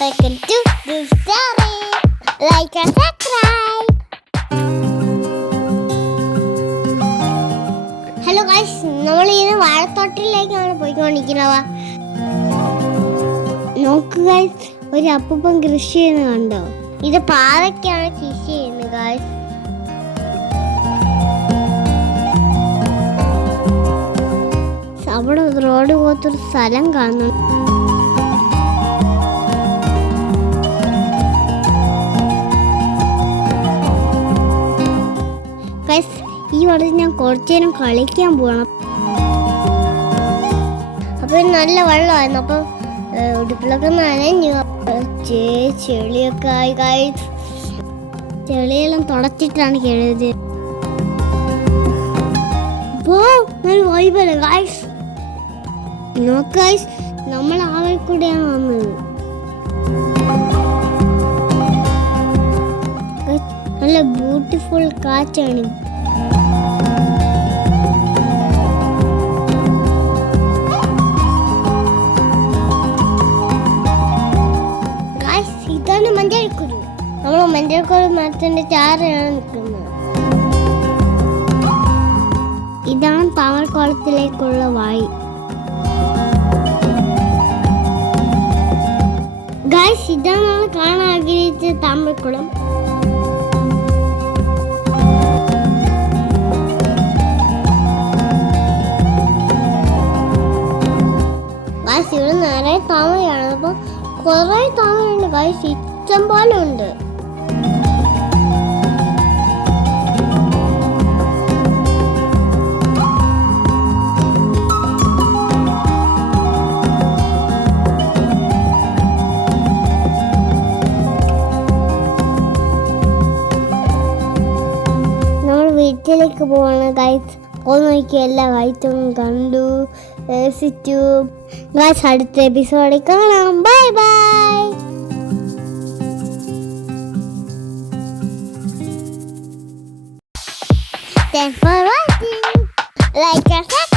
Welcome to this story. Like and subscribe. Hello guys, നമ്മളിങ്ങനെ വാഴത്തോട്ടിലേക്കാണ് പോയിക്കൊണ്ടിരിക്കുന്നത്. നോക്ക് ഗൈസ്, ഒരു അപ്പൂപ്പൻ കൃഷി ചെയ്യുന്നത് കണ്ടോ? ഇത് പാവയ്ക്കാണ് കൃഷി ചെയ്യുന്നത് ഗൈസ്. അവിടെ റോഡ് പോലത്തൊരു സ്ഥലം കാണുന്നു. ഈ വടത്ത് ഞാൻ കുറച്ചു നേരം കളിക്കാൻ പോകണം. അപ്പൊ നല്ല വെള്ളമായിരുന്നു. അപ്പം ഉടുപ്പിലൊക്കെ നനഞ്ഞു, ചെളിയൊക്കെ ആയി ഗൈസ്. ചെളിയെല്ലാം തുടച്ചിട്ടാണ് കഴുകിയത്. നല്ല വൈബല്ലേ ഗൈസ്. നോക്ക് ഗൈസ്, നമ്മൾ ആ വഴി കൂടെയാണ് വന്നത്. നല്ല ബ്യൂട്ടിഫുൾ കാറ്റാണ്. ഇതാണ് മഞ്ചരിക്കുരു. നമ്മൾ മഞ്ചരിക്കുരു മരത്തിന്റെ ചാരയാണ് നിൽക്കുന്നത്. ഇതാണ് താമരക്കുളത്തിലേക്കുള്ള വഴി. ഗൈസ്, ഇതാണ് നമ്മൾ കാണാൻ ആഗ്രഹിച്ച താമരക്കുളം. ഗൈസ്, ഇവിടെ നിറയെ താമരയാണ്. അപ്പൊ കുറെ താമരയുണ്ട് ഗൈസ്, ഇഷ്ടം പോലെ ഉണ്ട്. വീട്ടിലേക്ക് പോവാണ് ഗൈസ്. നോക്കി എല്ലാ ഗൈസും കണ്ടു, രസിച്ചു ഗൈസ്. അടുത്ത എപ്പിസോഡിൽ കാണാം. Bye bye. Thanks for watching. Like and subscribe.